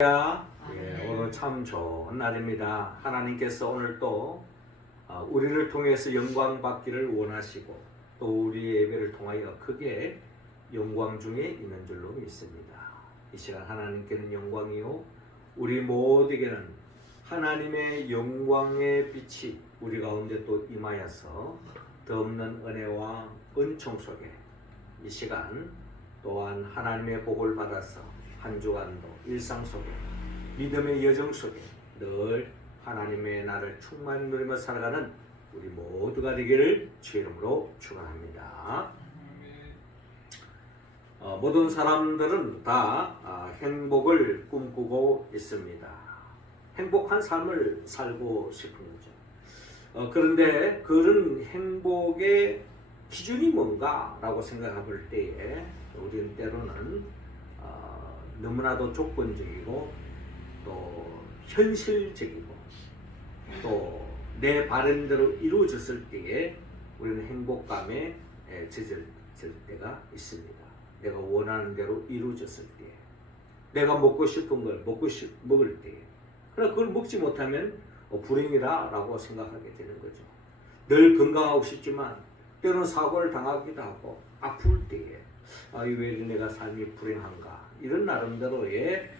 오늘 참 좋은 날입니다. 하나님께서 오늘 또 우리를 통해서 영광 받기를 원하시고 또 우리 예배를 통하여 크게 영광 중에 있는 줄로 믿습니다. 이 시간 하나님께는 영광이요 우리 모두에게는 하나님의 영광의 빛이 우리 가운데 또 임하여서 더 없는 은혜와 은총 속에 이 시간 또한 하나님의 복을 받아서 한 주간도 일상 속에 믿음의 여정 속에 늘 하나님의 나를 충만히 누리며 살아가는 우리 모두가 되기를 주의 이름으로 축원합니다. 모든 사람들은 다 행복을 꿈꾸고 있습니다. 행복한 삶을 살고 싶은 거죠. 그런데 그런 행복의 기준이 뭔가라고 생각해 볼 때에 우리는 때로는 너무나도 조건적이고 또 현실적이고 또 내 바람대로 이루어졌을 때에 우리는 행복감에 젖을 때가 있습니다. 내가 원하는 대로 이루어졌을 때, 내가 먹고 싶은 걸 먹을 때, 그러나 그걸 먹지 못하면 불행이다라고 생각하게 되는 거죠. 늘 건강하고 싶지만 때로는 사고를 당하기도 하고 아플 때에 왜 내가 삶이 불행한가 이런 나름대로의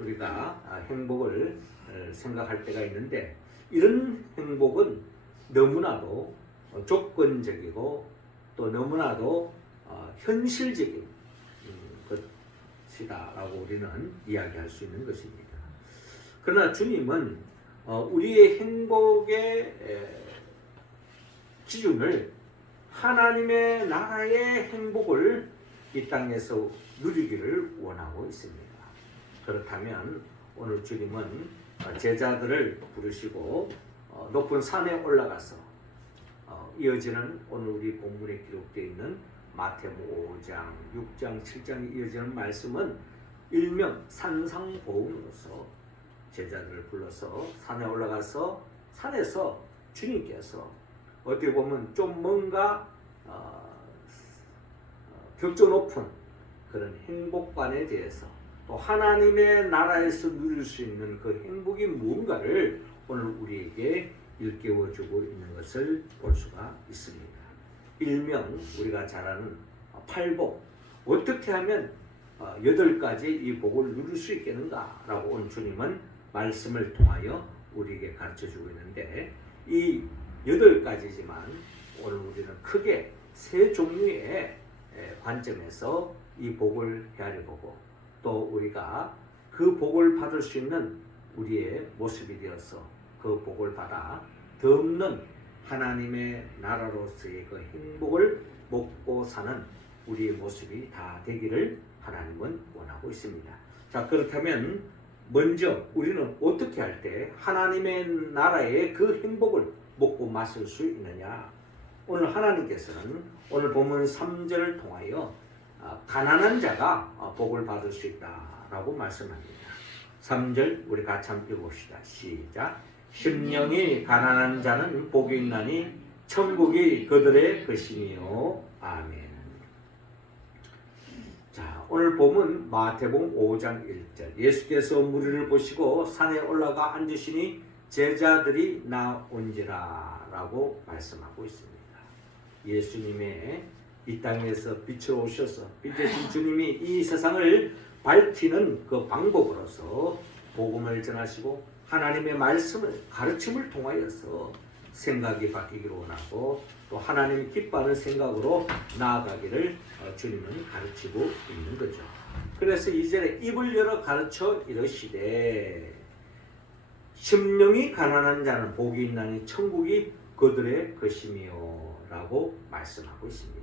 우리가 행복을 생각할 때가 있는데 이런 행복은 너무나도 조건적이고 또 너무나도 현실적인 것이다라고 우리는 이야기할 수 있는 것입니다. 그러나 주님은 우리의 행복의 기준을 하나님의 나라의 행복을 이 땅에서 누리기를 원하고 있습니다. 그렇다면 오늘 주님은 제자들을 부르시고 높은 산에 올라가서 이어지는 오늘 우리 본문에 기록되어 있는 마태복음 5장, 6장, 7장에 이어지는 말씀은 일명 산상보훈으로서 제자들을 불러서 산에 올라가서 산에서 주님께서 어떻게 보면 좀 뭔가 격조 높은 그런 행복관에 대해서 또 하나님의 나라에서 누릴 수 있는 그 행복이 무언가를 오늘 우리에게 일깨워주고 있는 것을 볼 수가 있습니다. 일명 우리가 잘 아는 팔복, 어떻게 하면 8가지 이 복을 누릴 수 있겠는가라고 오늘 주님은 말씀을 통하여 우리에게 가르쳐주고 있는데 이 8가지지만 오늘 우리는 크게 3종류의 관점에서 이 복을 헤아려 보고 또 우리가 그 복을 받을 수 있는 우리의 모습이 되어서 그 복을 받아 더 없는 하나님의 나라로서의 그 행복을 먹고 사는 우리의 모습이 다 되기를 하나님은 원하고 있습니다. 자, 그렇다면 먼저 우리는 어떻게 할 때 하나님의 나라의 그 행복을 먹고 마실 수 있느냐? 오늘 하나님께서는 오늘 본문 3절을 통하여 가난한 자가 복을 받을 수 있다라고 말씀합니다. 3절 우리 같이 함께 봅시다. 시작. 심령이 가난한 자는 복이 있나니 천국이 그들의 것이니요. 아멘. 자, 오늘 본문 마태복음 5장 1절 예수께서 무리를 보시고 산에 올라가 앉으시니 제자들이 나온지라 라고 말씀하고 있습니다. 예수님의 이 땅에서 빛으로 오셔서 빛의 주님이 이 세상을 밝히는 그 방법으로서 복음을 전하시고 하나님의 말씀을 가르침을 통하여서 생각이 바뀌기를 원하고 또 하나님이 기뻐하는 생각으로 나아가기를 주님은 가르치고 있는 거죠. 그래서 이전에 입을 열어 가르쳐 이르시되 심령이 가난한 자는 복이 있나니 천국이 그들의 것이며 라고 말씀하고 있습니다.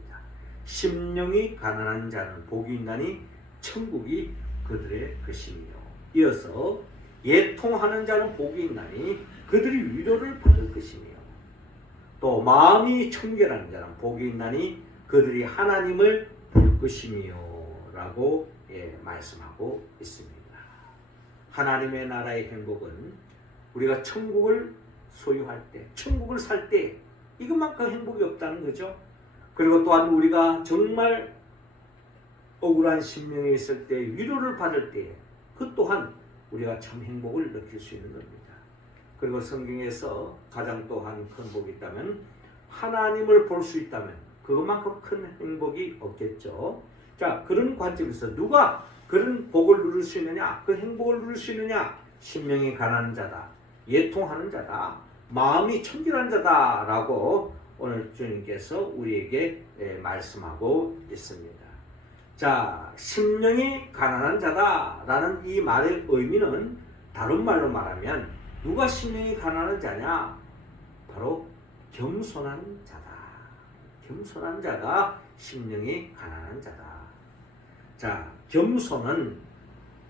심령이 가난한 자는 복이 있나니 천국이 그들의 것이며 이어서 애통하는 자는 복이 있나니 그들이 위로를 받을 것이며 또 마음이 청결한 자는 복이 있나니 그들이 하나님을 볼 것이며 라고 말씀하고 있습니다. 하나님의 나라의 행복은 우리가 천국을 소유할 때, 천국을 살 때 이것만큼 행복이 없다는 거죠. 그리고 또한 우리가 정말 억울한 심령이 있을 때 위로를 받을 때 그 또한 우리가 참 행복을 느낄 수 있는 겁니다. 그리고 성경에서 가장 또 한 큰 복이 있다면 하나님을 볼 수 있다면 그것만큼 큰 행복이 없겠죠. 자, 그런 관점에서 누가 그런 복을 누릴 수 있느냐, 그 행복을 누릴 수 있느냐? 심령이 가난한 자다, 예통하는 자다, 마음이 청결한 자다라고 오늘 주님께서 우리에게 말씀하고 있습니다. 자, 심령이 가난한 자다라는 이 말의 의미는 다른 말로 말하면 누가 심령이 가난한 자냐? 바로 겸손한 자다. 겸손한 자가 심령이 가난한 자다. 자, 겸손은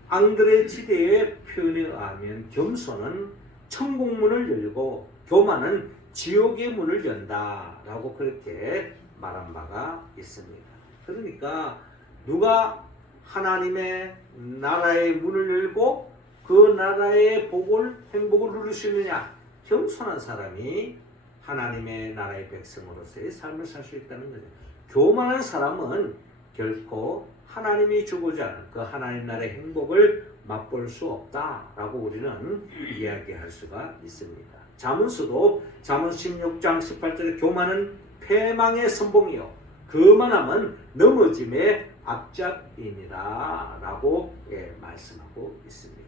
앙드레 지대의 표현에 의하면 겸손은 천국문을 열고 교만은 지옥의 문을 연다라고 그렇게 말한 바가 있습니다. 그러니까 누가 하나님의 나라의 문을 열고 그 나라의 복을, 행복을 누릴 수 있느냐? 겸손한 사람이 하나님의 나라의 백성으로서의 삶을 살 수 있다는 거죠. 교만한 사람은 결코 하나님이 주고자 하는 그 하나님 나라의 행복을 맛볼 수 없다라고 우리는 이야기할 수가 있습니다. 잠언서도 잠언 16장 18절에 교만은 패망의 선봉이요 거만함은 넘어짐의 앞잡이니라 라고 말씀하고 있습니다.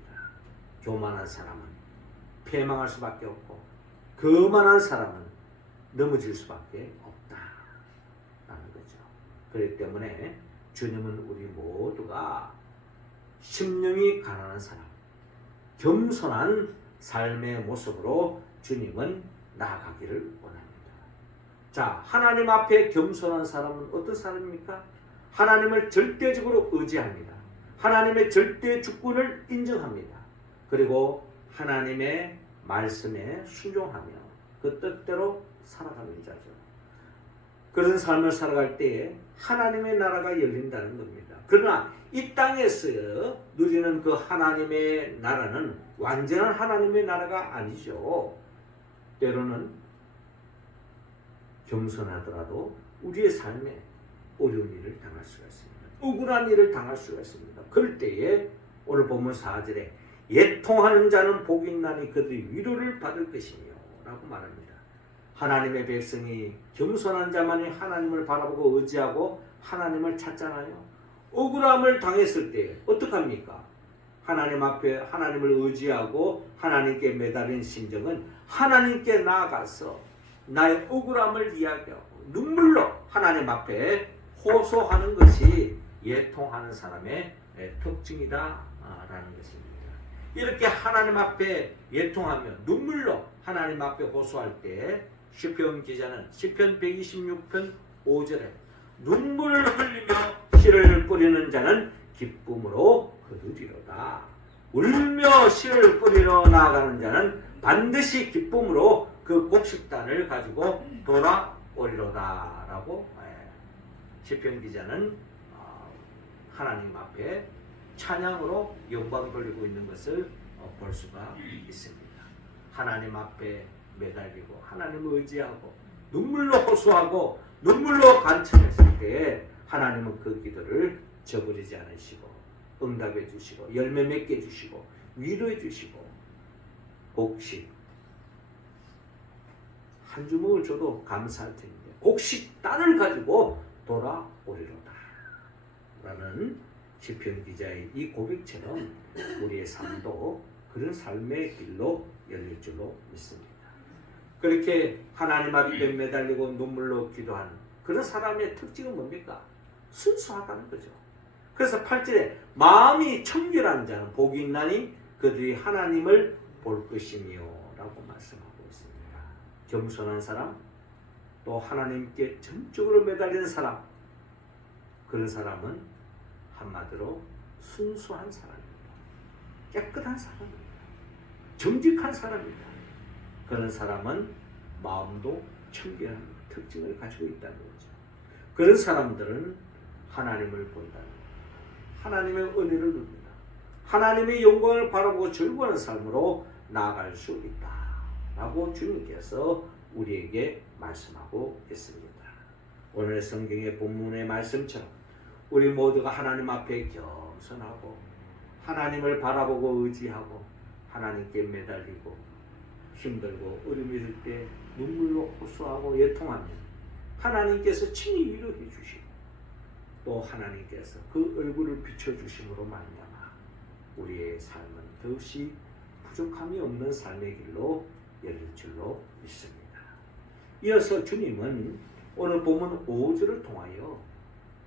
교만한 사람은 패망할 수밖에 없고 거만한 사람은 넘어질 수밖에 없다라는 거죠. 그렇기 때문에 주님은 우리 모두가 심령이 가난한 사람, 겸손한 삶의 모습으로 주님은 나아가기를 원합니다. 자, 하나님 앞에 겸손한 사람은 어떤 사람입니까? 하나님을 절대적으로 의지합니다. 하나님의 절대 주권을 인정합니다. 그리고 하나님의 말씀에 순종하며 그 뜻대로 살아가는 자죠. 그런 삶을 살아갈 때에 하나님의 나라가 열린다는 겁니다. 그러나 이 땅에서 누리는 그 하나님의 나라는 완전한 하나님의 나라가 아니죠. 때로는 겸손하더라도 우리의 삶에 어려운 일을 당할 수가 있습니다. 억울한 일을 당할 수가 있습니다. 그럴 때에 오늘 본문 4절에 예통하는 자는 복이 있나니 그들이 위로를 받을 것이며 라고 말합니다. 하나님의 백성이 겸손한 자만이 하나님을 바라보고 의지하고 하나님을 찾잖아요. 억울함을 당했을 때 어떡합니까? 하나님 앞에 하나님을 의지하고 하나님께 매달린 심정은 하나님께 나아가서 나의 억울함을 이야기하고 눈물로 하나님 앞에 호소하는 것이 예통하는 사람의 특징이다라는 것입니다. 이렇게 하나님 앞에 예통하며 눈물로 하나님 앞에 호소할 때 시편 기자는 시편 126편 5절에 눈물을 흘리며 씨를 뿌리는 자는 기쁨으로 거두리로다. 울며 씨를 뿌리러 나아가는 자는 반드시 기쁨으로 그 곡식단을 가지고 돌아오리로다 라고 시편 기자는 하나님 앞에 찬양으로 영광 돌리고 있는 것을 볼 수가 있습니다. 하나님 앞에 매달리고 하나님을 의지하고 눈물로 호소하고 눈물로 간청했을 때 하나님은 그 기도를 저버리지 않으시고 응답해 주시고 열매 맺게 해주시고 위로해 주시고 곡식 한 주먹을 줘도 감사할 텐데 곡식 단을 가지고 돌아오리로다 라는 시편 기자의 이 고백처럼 우리의 삶도 그런 삶의 길로 열릴 줄로 믿습니다. 그렇게 하나님 앞에 매달리고 눈물로 기도하는 그런 사람의 특징은 뭡니까? 순수하다는 거죠. 그래서 8절에 마음이 청결한 자는 복이 있나니 그들이 하나님을 볼 것이며 라고 말씀하고 있습니다. 겸손한 사람, 또 하나님께 전적으로 매달리는 사람, 그런 사람은 한마디로 순수한 사람입니다. 깨끗한 사람입니다. 정직한 사람입니다. 그런 사람은 마음도 청결한 특징을 가지고 있다는 거죠. 그런 사람들은 하나님을 본다. 하나님의 은혜를 누립니다. 하나님의 영광을 바라보고 즐거워하는 삶으로 나아갈 수 있다 라고 주님께서 우리에게 말씀하고 있습니다. 오늘 성경의 본문의 말씀처럼 우리 모두가 하나님 앞에 겸손하고 하나님을 바라보고 의지하고 하나님께 매달리고 힘들고 어려움이 있을 때 눈물로 호소하고 애통하면 하나님께서 친히 위로해 주시고 또 하나님께서 그 얼굴을 비춰주심으로 말미암아 우리의 삶은 더없이 부족함이 없는 삶의 길로 열릴 줄로 믿습니다. 이어서 주님은 오늘 본문 5절을 통하여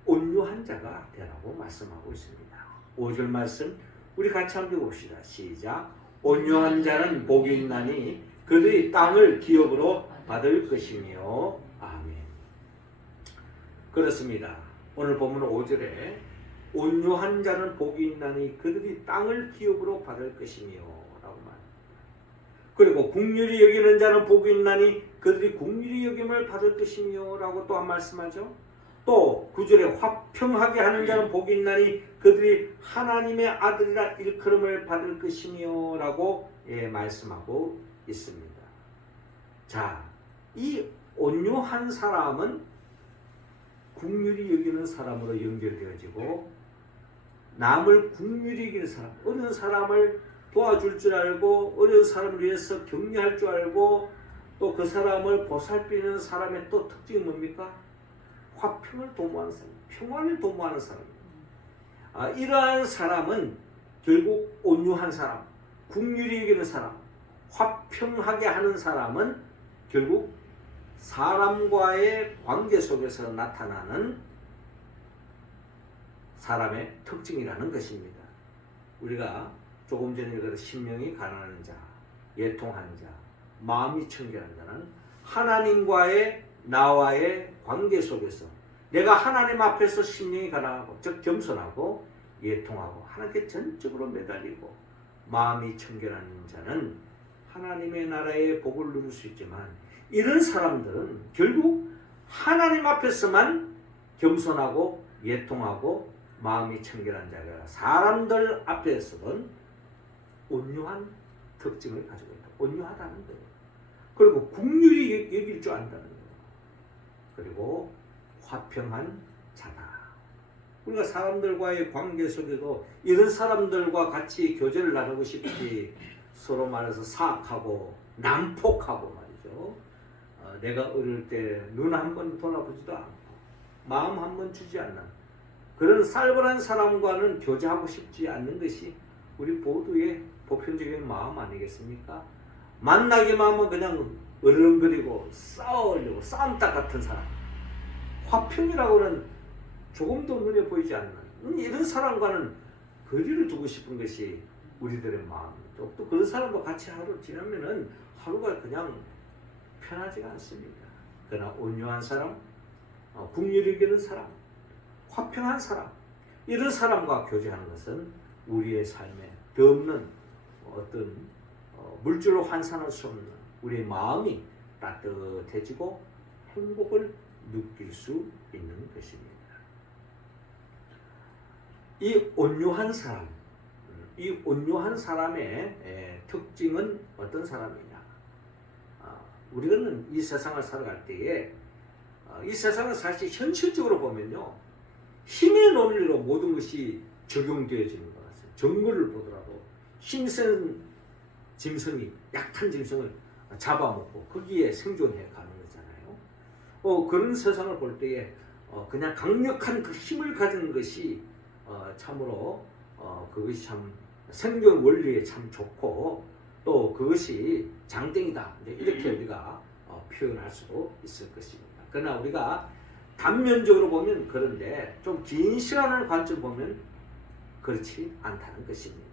온유한 자가 되라고 말씀하고 있습니다. 5절 말씀 우리 같이 한번 봅시다. 시작. 온유한 자는 복이 있나니 그들이 땅을 기업으로 받을 것이며. 아멘. 그렇습니다. 오늘 본문 5절에 온유한 자는 복이 있나니 그들이 땅을 기업으로 받을 것이며 라고 말합니다. 그리고 긍휼히 여기는 자는 복이 있나니 그들이 긍휼히 여김을 받을 것이며 라고 또한 말씀하죠. 또 9절에 화평하게 하는 자는 복이 있나니 그들이 하나님의 아들이라 일컬음을 받을 것이며 라고 말씀하고 있습니다. 자, 이 온유한 사람은 긍휼히 여기는 사람으로 연결되어지고 남을 긍휼히 여기는 사람, 어려운 사람을 도와줄 줄 알고 어려운 사람을 위해서 격려할 줄 알고 또 그 사람을 보살피는 사람의 또 특징이 뭡니까? 화평을 도모하는 사람, 평안을 도모하는 사람입니다. 이러한 사람은 결국 온유한 사람, 긍휼히 여기는 사람, 화평하게 하는 사람은 결국 사람과의 관계 속에서 나타나는 사람의 특징이라는 것입니다. 우리가 조금 전에 읽은 심령이 가난한 자, 애통한 자, 마음이 청결한 자는 하나님과의 나와의 관계 속에서 내가 하나님 앞에서 심령이 가난하고 즉 겸손하고 애통하고 하나님께 전적으로 매달리고 마음이 청결한 자는 하나님의 나라의 복을 누릴 수 있지만 이런 사람들은 결국 하나님 앞에서만 겸손하고 애통하고 마음이 청결한 자가 아니라 사람들 앞에서는 온유한 특징을 가지고 있다. 온유하다는 거예요. 그리고 긍휼히 여길 줄 안다는 거예요. 그리고 화평한 자다. 우리가 사람들과의 관계 속에도 이런 사람들과 같이 교제를 나누고 싶지 서로 말해서 사악하고 난폭하고 말이죠. 내가 어릴 때 눈 한 번 돌아보지도 않고 마음 한 번 주지 않는 그런 살벌한 사람과는 교제하고 싶지 않는 것이 우리 모두의 보편적인 마음 아니겠습니까? 만나기만 하면 그냥 으르렁거리고 싸우려고 싸움닭 같은 사람, 화평이라고는 조금도 눈에 보이지 않는 이런 사람과는 거리를 두고 싶은 것이 우리들의 마음입니다. 또 그런 사람과 같이 하루 지나면은 하루가 그냥 편하지가 않습니다. 그러나 온유한 사람, 긍휼히 여기는 사람, 화평한 사람, 이런 사람과 교제하는 것은 우리의 삶에 더없는 어떤 물질로 환산할 수 없는 우리의 마음이 따뜻해지고 행복을 느낄 수 있는 것입니다. 이 온유한 사람, 이 온유한 사람의 특징은 어떤 사람이냐? 우리는 이 세상을 살아갈 때에 이 세상은 사실 현실적으로 보면요, 힘의 논리로 모든 것이 적용되어지는 것 같아요. 정글을 보더라도 힘센 짐승이 약한 짐승을 잡아먹고 거기에 생존해 가는 거잖아요. 그런 세상을 볼 때에 그냥 강력한 그 힘을 가진 것이 참으로 그것이 참 생존 원리에 참 좋고 또 그것이 장땡이다 이렇게 우리가 표현할 수도 있을 것입니다. 그러나 우리가 단면적으로 보면 그런데 좀 긴 시간을 관점 보면 그렇지 않다는 것입니다.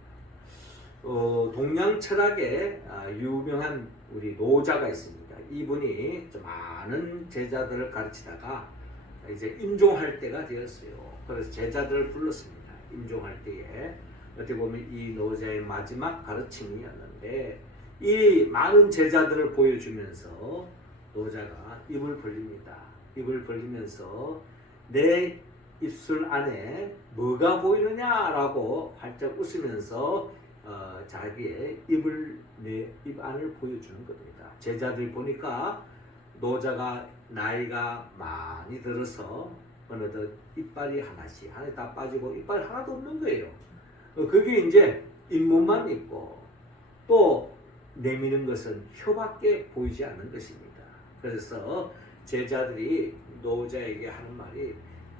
동양 철학에 유명한 우리 노자가 있습니다. 이분이 좀 많은 제자들을 가르치다가 이제 임종할 때가 되었어요. 그래서 제자들을 불렀습니다. 임종할 때에 어떻게 보면 이 노자의 마지막 가르침이었는데 이 많은 제자들을 보여주면서 노자가 입을 벌립니다. 입을 벌리면서 내 입술 안에 뭐가 보이느냐라고 활짝 웃으면서 자기의 내 입 안을 보여주는 겁니다. 제자들 보니까 노자가 나이가 많이 들어서 어느덧 이빨이 하나씩 다 빠지고 이빨 하나도 없는 거예요. 그게 이제 잇몸만 있고 또 내미는 것은 혀밖에 보이지 않는 것입니다. 그래서 제자들이 노자에게 하는 말이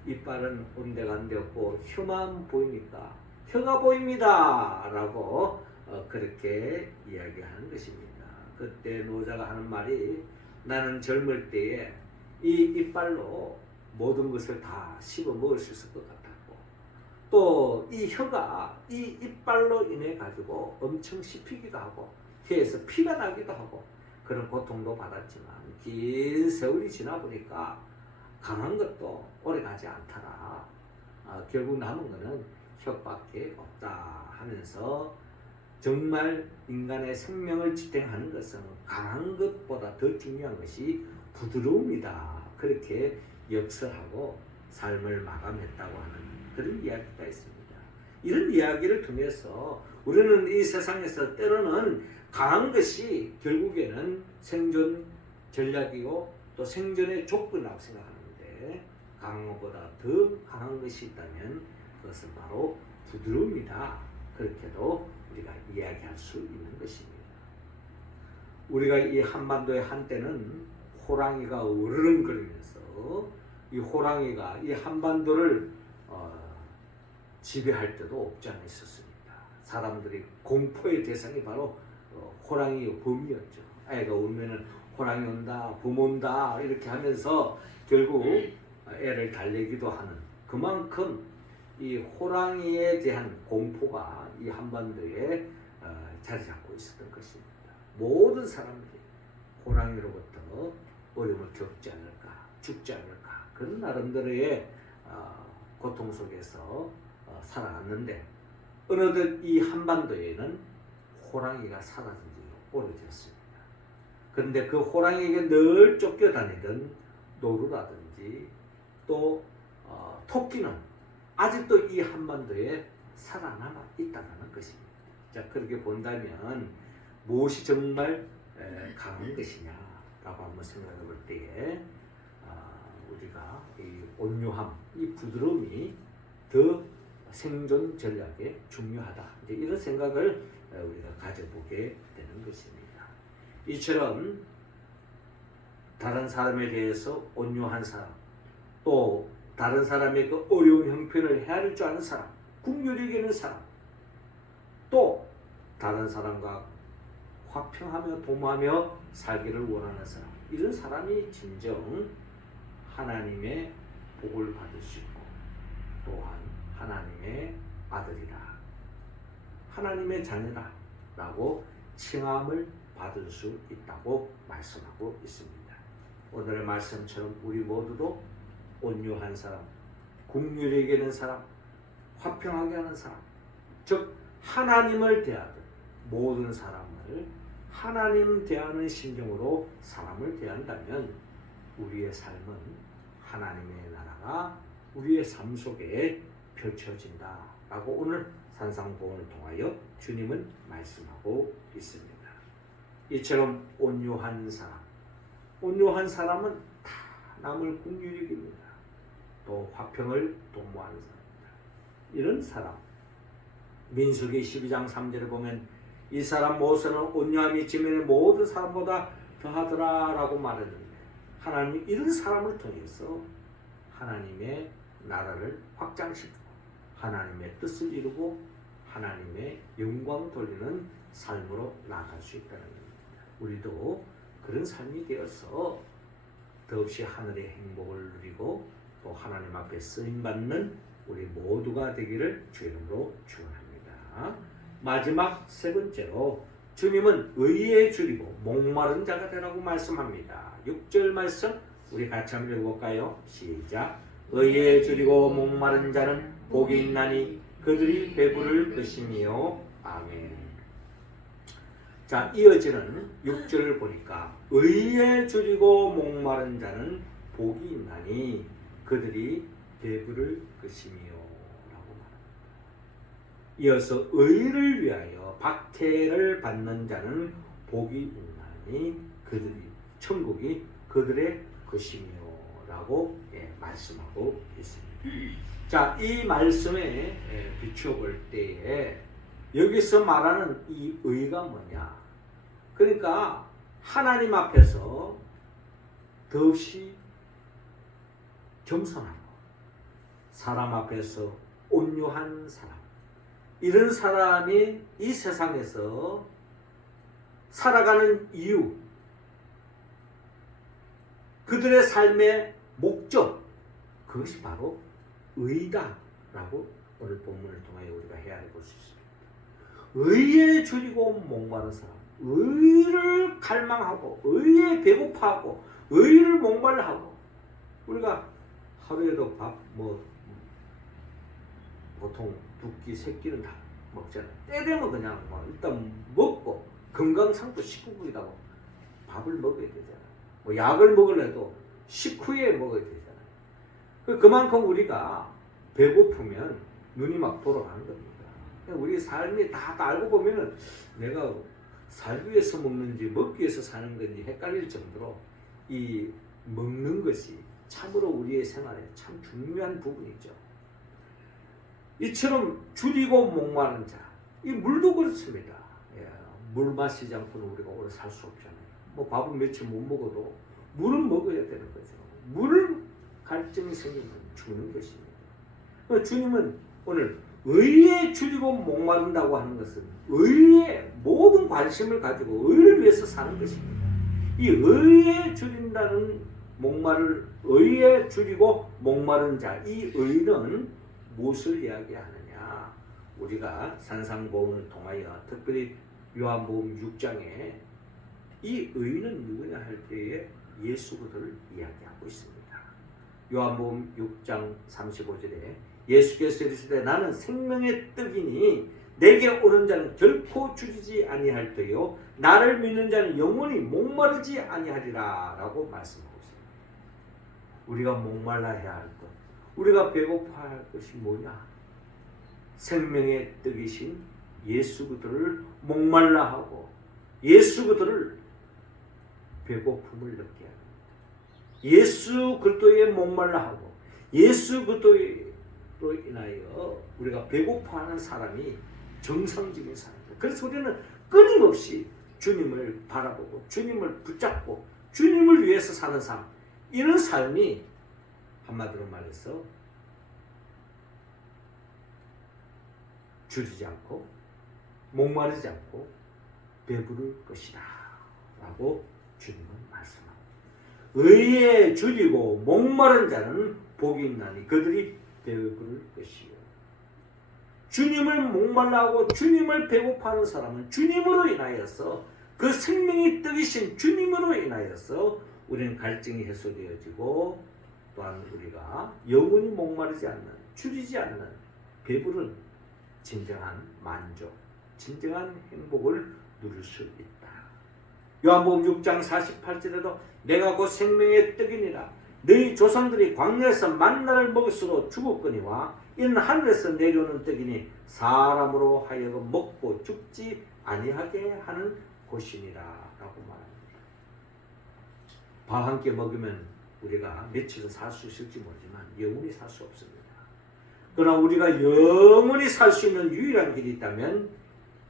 이빨은 온데간데 없고 혀만 보입니까? 혀가 보입니다 라고 그렇게 이야기하는 것입니다. 그때 노자가 하는 말이 나는 젊을 때에 이 이빨로 모든 것을 다 씹어 먹을 수 있을 것 같았고 또 이 혀가 이 이빨로 인해 가지고 엄청 씹히기도 하고 혀에서 피가 나기도 하고 그런 고통도 받았지만 긴 세월이 지나 보니까 강한 것도 오래 가지 않더라. 결국 남은 것은 혀밖에 없다 하면서 정말 인간의 생명을 지탱하는 것은 강한 것보다 더 중요한 것이 부드러움이다. 그렇게 역설하고 삶을 마감했다고 하는 그런 이야기가 있습니다. 이런 이야기를 통해서 우리는 이 세상에서 때로는 강한 것이 결국에는 생존 전략이고 또 생존의 조건이라고 생각하는데 강한 것보다 더 강한 것이 있다면 그것은 바로 부드러움이다. 그렇게도 우리가 이야기할 수 있는 것입니다. 우리가 이 한반도의 한때는 호랑이가 으르렁거리면서 이 호랑이가 이 한반도를 지배할 때도 없지 않아 있었습니다. 사람들이 공포의 대상이 바로 호랑이의 범이었죠. 애가 울면은 호랑이 온다, 봄 온다 이렇게 하면서 결국 애를 달래기도 하는 그만큼 이 호랑이에 대한 공포가 이 한반도에 자리 잡고 있었던 것입니다. 모든 사람들이 호랑이로부터 어려움을 겪지 않을까, 죽지 않을까 그런 나름대로의 고통 속에서 살아왔는데 어느덧 이 한반도에는 호랑이가 사라진 지 오래되었습니다. 그런데 그 호랑이에게 늘 쫓겨다니던 노루라든지 또 토끼는 아직도 이 한반도에 살아남아 있다는 것입니다. 자, 그렇게 본다면 무엇이 정말 강한 것이냐라고 한번 생각해 볼 때에 우리가 이 온유함, 이 부드러움이 더 생존 전략에 중요하다. 이제 이런 생각을 우리가 가져보게 되는 것입니다. 이처럼 다른 사람에 대해서 온유한 사람, 또 다른 사람의 그 어려운 형편을 헤아릴 줄 아는 사람, 국률이 여기는 사람, 또 다른 사람과 화평하며 도모하며 살기를 원하는 사람, 이런 사람이 진정 하나님의 복을 받을 수 있고 또한 하나님의 아들이라, 하나님의 자녀라 라고 칭함을 받을 수 있다고 말씀하고 있습니다. 오늘의 말씀처럼 우리 모두도 온유한 사람, 긍휼히 여기는 사람, 화평하게 하는 사람, 즉 하나님을 대하듯 모든 사람을 하나님 대하는 심정으로 사람을 대한다면 우리의 삶은 하나님의 나라가 우리의 삶 속에 펼쳐진다 라고 오늘 산상보훈을 통하여 주님은 말씀하고 있습니다. 이처럼 온유한 사람은 다 남을 긍휼히 여깁니다. 또 화평을 도모하는 사람입니다. 이런 사람, 민수기 12장 3절을 보면 이 사람 모세는 온유함이 지면의 모든 사람보다 더하더라 라고 말했는데 하나님이 이런 사람을 통해서 하나님의 나라를 확장시키고 하나님의 뜻을 이루고 하나님의 영광 돌리는 삶으로 나아갈 수 있다는 겁니다. 우리도 그런 삶이 되어서 더없이 하늘의 행복을 누리고 또 하나님 앞에 쓰임받는 우리 모두가 되기를 주의 이름으로 축원합니다. 마지막 세 번째로 주님은 의에 줄이고 목마른 자가 되라고 말씀합니다. 6절 말씀 우리 같이 한번 읽어볼까요? 시작. 의에 줄이고 목마른 자는 복이 있나니 그들이 배부를 것이며 아멘. 자, 이어지는 6절을 보니까 의에 줄이고 목마른 자는 복이 있나니 그들이 배부를 것이며 라고 말합니다. 이어서 의를 위하여 박해를 받는 자는 복이 있나니 그들이 천국이 그들의 것이며 라고 말씀하고 있습니다. 자, 이 말씀에 비추어 볼 때에 여기서 말하는 이 의가 뭐냐? 그러니까 하나님 앞에서 더없이 겸손하고 사람 앞에서 온유한 사람, 이런 사람이 이 세상에서 살아가는 이유, 그들의 삶의 목적, 그것이 바로 의다라고 오늘 본문을 통하여 우리가 헤아려 볼 수 있습니다. 의에 줄이고 목마른 사람, 의를 갈망하고 의에 배고파하고 의를 목말라하고, 우리가 하루에도 밥 보통 두 끼, 세 끼는 다 먹잖아요. 때 되면 그냥 일단 먹고 건강상도 식후이라고 밥을 먹어야 되잖아요. 약을 먹으려도 식후에 먹어야 되잖아요. 그만큼 우리가 배고프면 눈이 막 돌아가는 겁니다. 우리 삶이 다 알고 보면은 내가 살기 위해서 먹는지 먹기 위해서 사는 건지 헷갈릴 정도로 이 먹는 것이 참으로 우리의 생활에 참 중요한 부분이죠. 이처럼 줄이고 목마른 자, 이 물도 그렇습니다. 물 마시지 않고는 우리가 오래 살 수 없잖아요. 밥은 며칠 못 먹어도 물은 먹어야 되는 거죠. 물을 갈증이 생기면 죽는 것입니다. 주님은 오늘 의에 줄이고 목마른다고 하는 것은 의에 모든 관심을 가지고 의를 위해서 사는 것입니다. 이 의에 줄인다는 의에 줄이고 목마른 자, 이 의는 무엇을 이야기하느냐? 우리가 산상보험을 통하여 특별히 요한복음 6장에 이 의는 누구냐 할 때에 예수 그리스도를 이야기하고 있습니다. 요한복음 6장 35절에 예수께서 이르시되 나는 생명의 떡이니 내게 오는 자는 결코 줄이지 아니할 터요 나를 믿는 자는 영원히 목마르지 아니하리라 라고 말씀하고 있습니다. 우리가 목말라야 할 것, 우리가 배고파야 할 것이 뭐냐? 생명의 떡이신 예수 그리스도를 목말라하고 예수 그리스도를 배고픔을 느끼게 합니다. 예수 그리스도에 목말라하고 예수 그리스도로 인하여 우리가 배고파하는 사람이 정상적인 사람입니다. 그래서 우리는 끊임없이 주님을 바라보고 주님을 붙잡고 주님을 위해서 사는 삶, 이런 삶이 한마디로 말해서 줄이지 않고 목마르지 않고 배부를 것이다 라고 주님은 말씀합니다. 의에 줄이고 목마른 자는 복이 있나니 그들이 배부를 것이요. 주님을 목말라하고 주님을 배고파하는 사람은 주님으로 인하여서, 그 생명의 떡이신 주님으로 인하여서 우리는 갈증이 해소되어지고, 또한 우리가 영원히 목마르지 않는, 줄이지 않는 배부른 진정한 만족, 진정한 행복을 누릴 수 있다. 요한복음 6장 48절에도 내가 곧 생명의 떡이니라 너희 조상들이 광야에서 만나를 먹을수록 죽었거니와 이는 하늘에서 내려오는 떡이니 사람으로 하여금 먹고 죽지 아니하게 하는 것이니라 라고 말합니다. 밥 한 끼 먹으면 우리가 며칠은 살 수 있을지 모르지만 영원히 살 수 없습니다. 그러나 우리가 영원히 살 수 있는 유일한 길이 있다면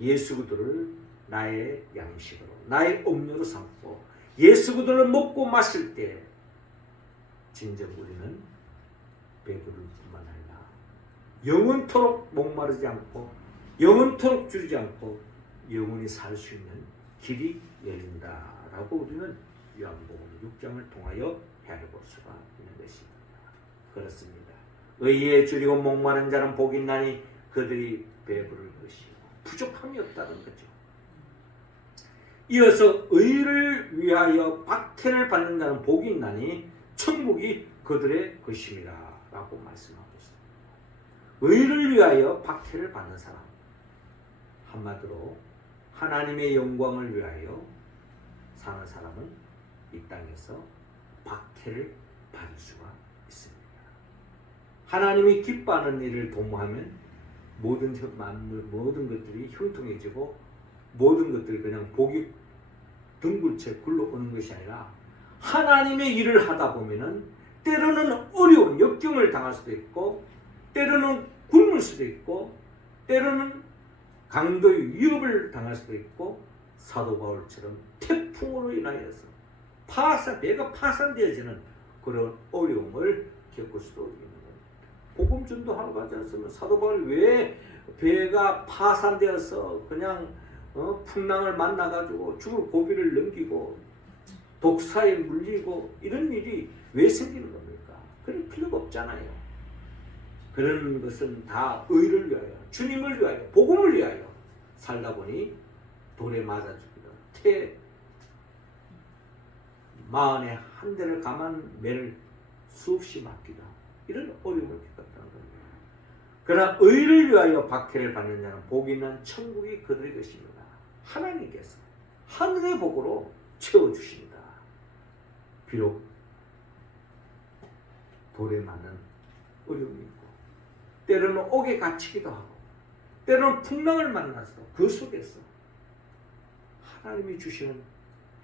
예수 그리스도를 나의 양식으로, 나의 음료로 삼고 예수 그리스도를 먹고 마실 때 진정 우리는 배부를 뿐만 아니라 영원토록 목마르지 않고 영원토록 줄이지 않고 영원히 살 수 있는 길이 열린다라고 우리는 요한복음 6장을 통하여 헤아려 볼 수가 있는 것입니다. 그렇습니다. 의에 줄이고 목마른 자는 복이 있나니 그들이 배부를 것이고 부족함이 없다는 거죠. 이어서 의를 위하여 박해를 받는 자는 복이 있나니 천국이 그들의 것임이라 라고 말씀하고 있습니다. 의를 위하여 박해를 받는 사람, 한마디로 하나님의 영광을 위하여 사는 사람은 이 땅에서 박해를 받을 수가 있습니다. 하나님이 기뻐하는 일을 도모하면 모든 것들이 형통해지고 모든 것들이 그냥 복이 등불채 굴러오는 것이 아니라 하나님의 일을 하다 보면은 때로는 어려운 역경을 당할 수도 있고, 때로는 굶을 수도 있고, 때로는 강도의 위협을 당할 수도 있고, 사도 바울처럼 태풍으로 인하여서 배가 파산되어지는 그런 어려움을 겪을 수도 있는 겁니다. 복음 전도하러 가지 않으면 사도 바울 왜 배가 파산되어서 그냥 풍랑을 만나가지고 죽을 고비를 넘기고 독사에 물리고 이런 일이 왜 생기는 겁니까? 그럴 필요가 없잖아요. 그런 것은 다 의를 위하여, 주님을 위하여, 복음을 위하여 살다 보니 돌에 맞아 죽이다. 마흔에 한 대를 감한 매를 수없이 맡기다. 이런 어려움을 겪었다는 겁니다. 그러나 의를 위하여 박해를 받는 자는 복이 있는 천국이 그들의 것입니다. 하나님께서 하늘의 복으로 채워주신다. 비록 돌에 맞는 어려움이 있고, 때로는 옥에 갇히기도 하고, 때로는 풍랑을 만나서 그 속에서 하나님이 주시는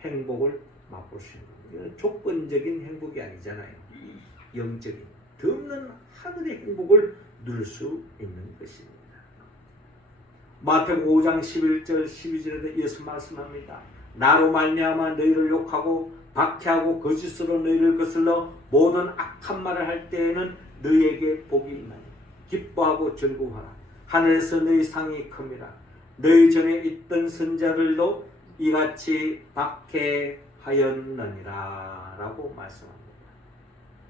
행복을 맛볼 수 있는 겁니다. 이건 조건적인 행복이 아니잖아요. 영적인, 드없는 하늘의 행복을 누릴 수 있는 것입니다. 마태복음 5장 11절 12절에 예수 말씀합니다. 나로 말미암아 너희를 욕하고 박해하고 거짓으로 너희를 거슬러 모든 악한 말을 할 때에는 너희에게 복이 있나니 기뻐하고 즐거워하라. 하늘에서 너희 상이 큽니다. 너희 전에 있던 선자들도 이같이 박해하였느니라 라고 말씀합니다.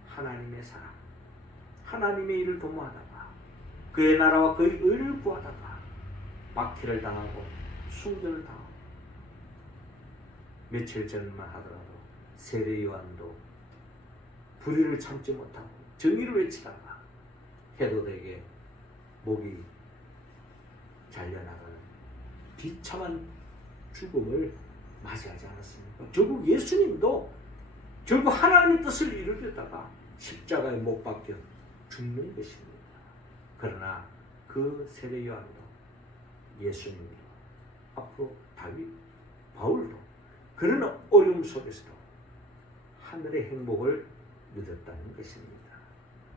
하나님의 사랑, 하나님의 일을 도모하다가 그의 나라와 그의 의를 구하다가 박해를 당하고 순교를 당하고, 며칠 전만 하더라도 세례 요한도 불의를 참지 못하고 정의를 외치다가 헤롯에게 목이 잘려나가는 비참한 죽음을 맞이하지 않았습니까? 결국 예수님도 결국 하나님의 뜻을 이루려다가 십자가에 못 박혀 죽는 것입니다. 그러나 그 세례 요한도 예수님도 앞으로 다윗, 바울도 그런 어려움 속에서도 하늘의 행복을 누렸다는 것입니다.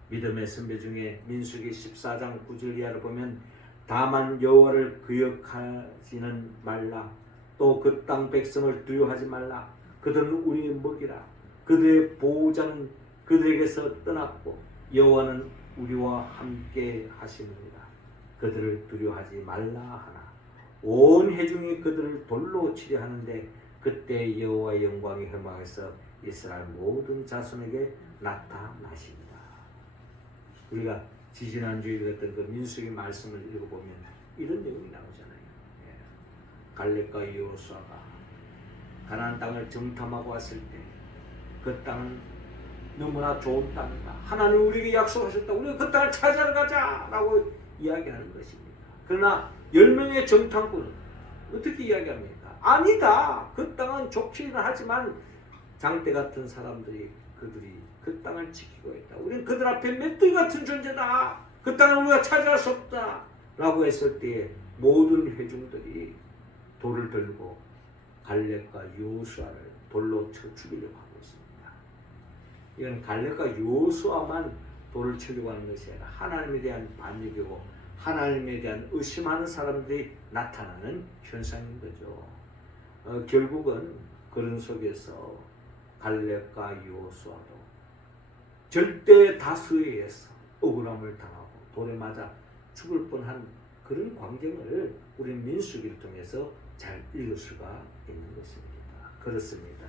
믿음의 선배 중에 민수기 14장 9절 이하를 보면 다만 여호와를 기억하지는 말라. 또 그 땅 백성을 두려워하지 말라. 그들은 우리의 먹이라. 그들의 보호자는 그들에게서 떠났고 여호와는 우리와 함께 하시느니라. 그들을 두려워하지 말라 하나 온 회중이 그들을 돌로 치려 하는데 그때 여호와의 영광이 회막에서 이스라엘 모든 자손에게 나타나십니다. 우리가 지지난주에 읽었던 그 민수기 말씀을 읽어보면 이런 내용이 나오잖아요. 갈렙과 여호수아가 가나안 땅을 정탐하고 왔을 때 그 땅은 너무나 좋은 땅이다. 하나님 우리에게 약속하셨다. 우리가 그 땅을 찾아러 가자라고 이야기하는 것입니다. 그러나 10명의 정탐꾼은 어떻게 이야기합니까? 아니다. 그 땅은 좋기는 하지만 장대 같은 사람들이 그들이 그 땅을 지키고 있다. 우리는 그들 앞에 메뚜기 같은 존재다. 그 땅을 우리가 차지할 수 없다. 라고 했을 때에 모든 회중들이 돌을 들고 갈렙과 여호수아를 돌로 쳐 죽이려고 하고 있습니다. 이건 갈렙과 여호수아만 돌을 치려고 하는 것이 아니라 하나님에 대한 반역이고 하나님에 대한 의심하는 사람들이 나타나는 현상인 거죠. 결국은 그런 속에서 갈렙과 여호수아도 절대 다수에 의해서 억울함을 당하고 돌에 맞아 죽을 뻔한 그런 광경을 우리는 민수기를 통해서 잘 읽을 수가 있는 것입니다. 그렇습니다.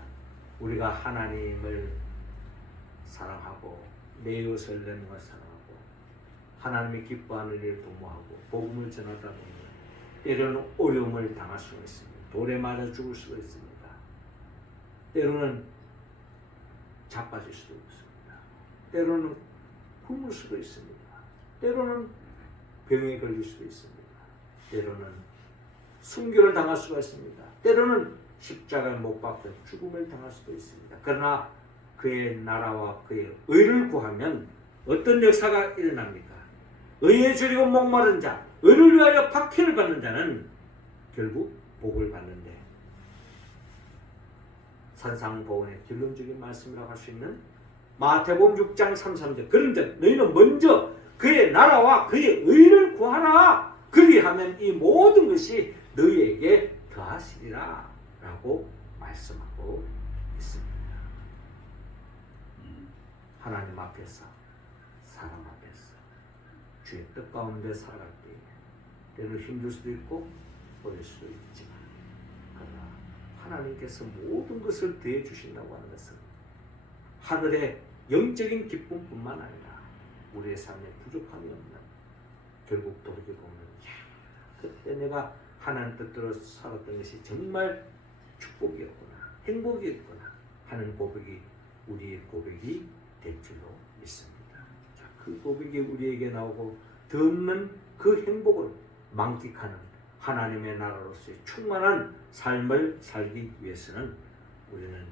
우리가 하나님을 사랑하고 내 이웃을 내는 걸 사랑하고 하나님이 기뻐하는 일을 도모하고 복음을 전하다 보면 때로는 어려움을 당할 수가 있습니다. 돌에 맞아 죽을 수가 있습니다. 때로는 자빠질 수도 있습니다. 때로는 굶을 수도 있습니다. 때로는 병에 걸릴 수도 있습니다. 때로는 순교를 당할 수가 있습니다. 때로는 십자가에 못 박혀 죽음을 당할 수도 있습니다. 그러나 그의 나라와 그의 의를 구하면 어떤 역사가 일어납니까? 의에 줄이고 목마른 자, 의를 위하여 박해를 받는 자는 결국 복을 받는데, 산상보훈의 결론적인 말씀이라고 할 수 있는 마태복음 6장 33절 그런즉 너희는 먼저 그의 나라와 그의 의를 구하라. 그리하면 이 모든 것이 너희에게 더하시리라 라고 말씀하고 있습니다. 하나님 앞에서 사람 앞에서 주의 뜻 가운데 살아갈 때에 때로 힘들 수도 있고 어릴 수도 있지만 그러나 하나님께서 모든 것을 더해 주신다고 하는 것은 하늘의 영적인 기쁨뿐만 아니라 우리의 삶에 부족함이 없는 결국 돌이켜 보면 그때 내가 하나님 뜻대로 살았던 것이 정말 축복이었구나 행복이었구나 하는 고백이 우리의 고백이 될 줄로 믿습니다. 자, 그 고백이 우리에게 나오고 듣는 그 행복을 만끽하는 하나님의 나라로서의 충만한 삶을 살기 위해서는 우리는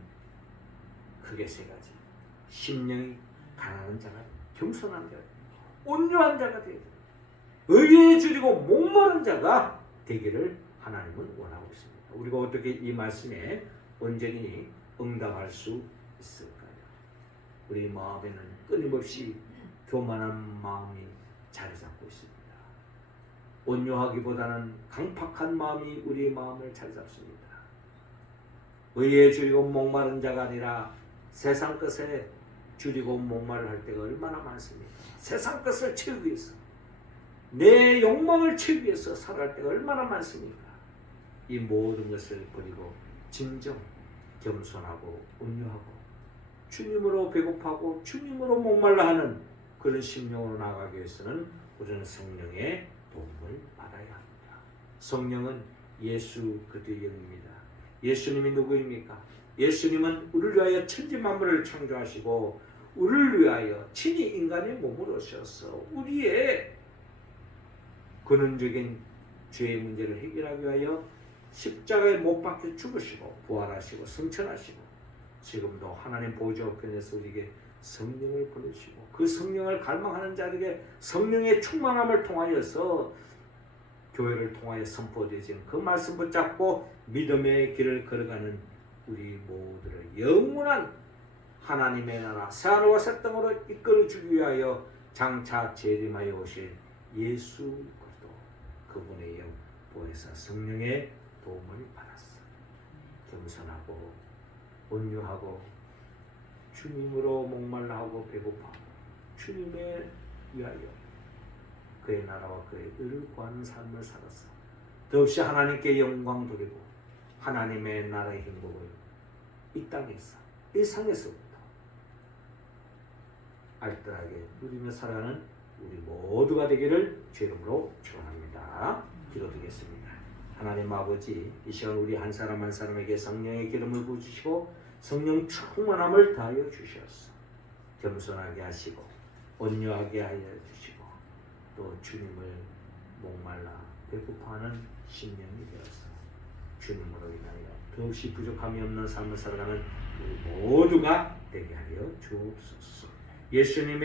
크게 세 가지 심령이 가난한 자가 겸손한 자가 온유한 자가 되어야 됩니다. 의에 줄이고 목마른 자가 되기를 하나님은 원하고 있습니다. 우리가 어떻게 이 말씀에 온전히 응답할 수 있을까요? 우리 마음에는 끊임없이 교만한 마음이 자리 잡고 있습니다. 온유하기보다는 강팍한 마음이 우리의 마음을 자리 잡습니다. 의에 줄이고 목마른 자가 아니라 세상 것에 줄이고 목마를 할 때가 얼마나 많습니까? 세상 것을 채우기 위해서 내 욕망을 채우기 위해서 살아갈 때가 얼마나 많습니까? 이 모든 것을 버리고 진정 겸손하고 온유하고 주님으로 배고파고 주님으로 목말라 하는 그런 심령으로 나아가기 위해서는 우리는 성령의 도움을 받아야 합니다. 성령은 예수 그리스도의 영입니다. 예수님이 누구입니까? 예수님은 우리를 위하여 천지만물을 창조하시고 우리를 위하여 친히 인간의 몸으로 오셔서 우리의 근원적인 죄의 문제를 해결하기 위하여 십자가에 못 박혀 죽으시고 부활하시고 승천하시고 지금도 하나님 보좌 우편에서 우리에게 성령을 보내시고 그 성령을 갈망하는 자들에게 성령의 충만함을 통하여서 교회를 통하여 선포되어진 그 말씀 붙잡고 믿음의 길을 걸어가는 우리 모두를 영원한 하나님의 나라 새하늘과 새 땅으로 이끌어주기 위하여 장차 재림하여 오실 예수 그리스도 그분의 영 보혜사 성령의 도움을 받았어. 겸손하고 온유하고 주님으로 목말라하고 배고파하고 주님의 위하여 그의 나라와 그의 의를 구하는 삶을 살았어. 더없이 하나님께 영광 돌리고 하나님의 나라의 행복을 이 땅에서 이 상에서부터 알뜰하게 누리며 살아가는 우리 모두가 되기를 주 이름으로 축원합니다. 기도드리겠습니다. 하나님 아버지, 이 시간 우리 한 사람 한 사람에게 성령의 기름을 부으시고 성령 충만함을 다하여 주셨소. 겸손하게 하시고 온유하게 하여 주시고 또 주님을 목말라 배고파하는 심령이 되어서 주님으로 인하여 더없이 부족함이 없는 삶을 살아가는 우리 모두가 되게 하여 주옵소서. 예수님의